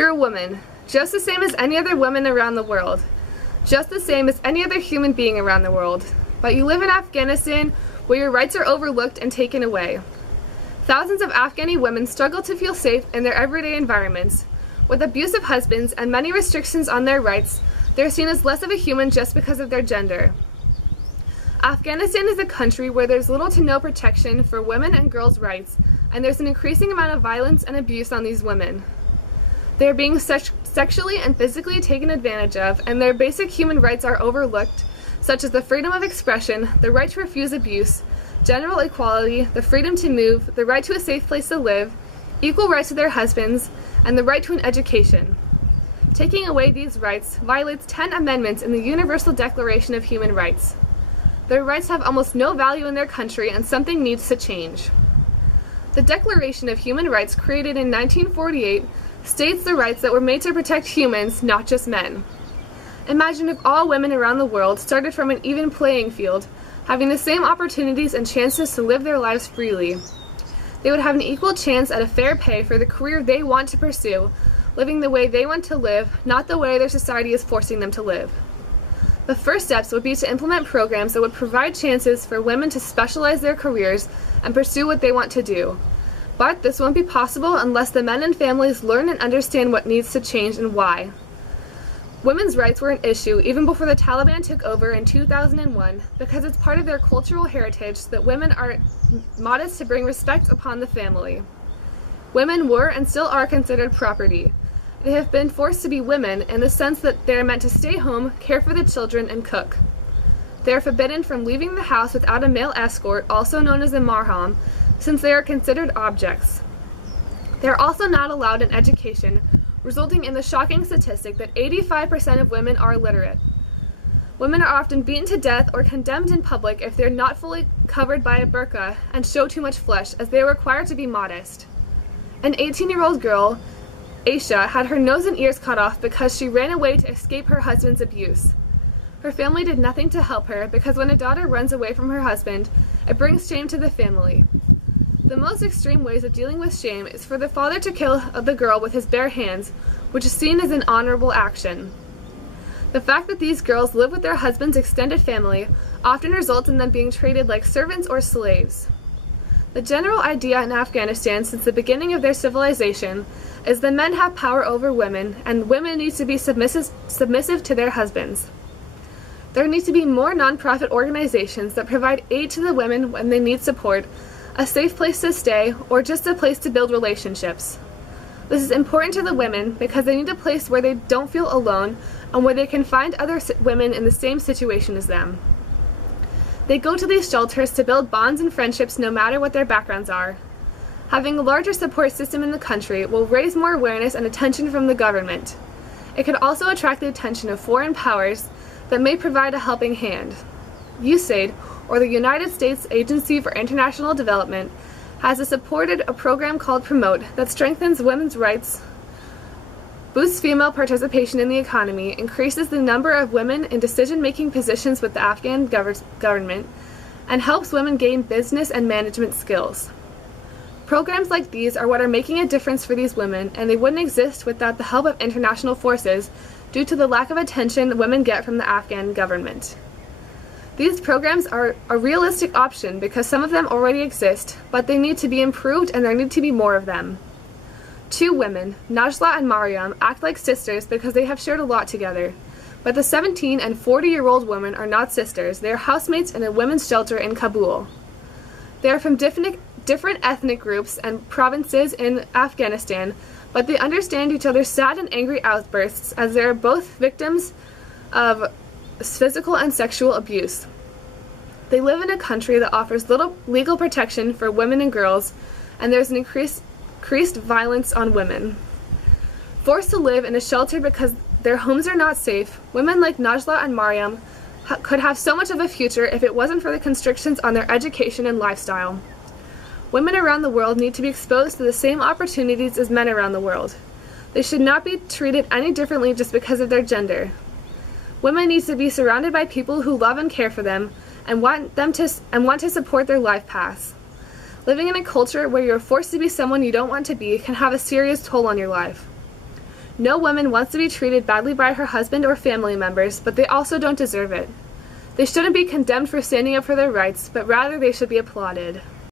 You're a woman, just the same as any other woman around the world, just the same as any other human being around the world. But you live in Afghanistan, where your rights are overlooked and taken away. Thousands of Afghani women struggle to feel safe in their everyday environments. With abusive husbands and many restrictions on their rights, they're seen as less of a human just because of their gender. Afghanistan is a country where there's little to no protection for women and girls' rights, and there's an increasing amount of violence and abuse on these women. They are being sexually and physically taken advantage of, and their basic human rights are overlooked, such as the freedom of expression, the right to refuse abuse, general equality, the freedom to move, the right to a safe place to live, equal rights to their husbands, and the right to an education. Taking away these rights violates 10 amendments in the Universal Declaration of Human Rights. Their rights have almost no value in their country, and something needs to change. The Declaration of Human Rights, created in 1948, states the rights that were made to protect humans, not just men. Imagine if all women around the world started from an even playing field, having the same opportunities and chances to live their lives freely. They would have an equal chance at a fair pay for the career they want to pursue, living the way they want to live, not the way their society is forcing them to live. The first steps would be to implement programs that would provide chances for women to specialize their careers and pursue what they want to do. But this won't be possible unless the men and families learn and understand what needs to change and why. Women's rights were an issue even before the Taliban took over in 2001 because it's part of their cultural heritage that women are modest to bring respect upon the family. Women were and still are considered property. They have been forced to be women in the sense that they are meant to stay home, care for the children, and cook. They are forbidden from leaving the house without a male escort, also known as a marham, since they are considered objects. They are also not allowed an education, resulting in the shocking statistic that 85% of women are illiterate. Women are often beaten to death or condemned in public if they are not fully covered by a burqa and show too much flesh, as they are required to be modest. An 18-year-old girl, Aisha, had her nose and ears cut off because she ran away to escape her husband's abuse. Her family did nothing to help her because when a daughter runs away from her husband, it brings shame to the family. The most extreme ways of dealing with shame is for the father to kill the girl with his bare hands, which is seen as an honorable action. The fact that these girls live with their husband's extended family often results in them being treated like servants or slaves. The general idea in Afghanistan since the beginning of their civilization is that men have power over women, and women need to be submissive to their husbands. There need to be more nonprofit organizations that provide aid to the women when they need support, a safe place to stay, or just a place to build relationships. This is important to the women because they need a place where they don't feel alone and where they can find other women in the same situation as them. They go to these shelters to build bonds and friendships no matter what their backgrounds are. Having a larger support system in the country will raise more awareness and attention from the government. It could also attract the attention of foreign powers that may provide a helping hand. USAID, or the United States Agency for International Development, has supported a program called Promote that strengthens women's rights, boosts female participation in the economy, increases the number of women in decision-making positions with the Afghan government, and helps women gain business and management skills. Programs like these are what are making a difference for these women, and they wouldn't exist without the help of international forces due to the lack of attention women get from the Afghan government. These programs are a realistic option because some of them already exist, but they need to be improved and there need to be more of them. Two women, Najla and Mariam, act like sisters because they have shared a lot together. But the 17 and 40-year-old women are not sisters. They are housemates in a women's shelter in Kabul. They are from different ethnic groups and provinces in Afghanistan, but they understand each other's sad and angry outbursts as they are both victims of physical and sexual abuse. They live in a country that offers little legal protection for women and girls, and there's an increased violence on women. Forced to live in a shelter because their homes are not safe, women like Najla and Mariam could have so much of a future if it wasn't for the constrictions on their education and lifestyle. Women around the world need to be exposed to the same opportunities as men around the world. They should not be treated any differently just because of their gender. Women need to be surrounded by people who love and care for them and want to support their life paths. Living in a culture where you're forced to be someone you don't want to be can have a serious toll on your life. No woman wants to be treated badly by her husband or family members, but they also don't deserve it. They shouldn't be condemned for standing up for their rights, but rather they should be applauded.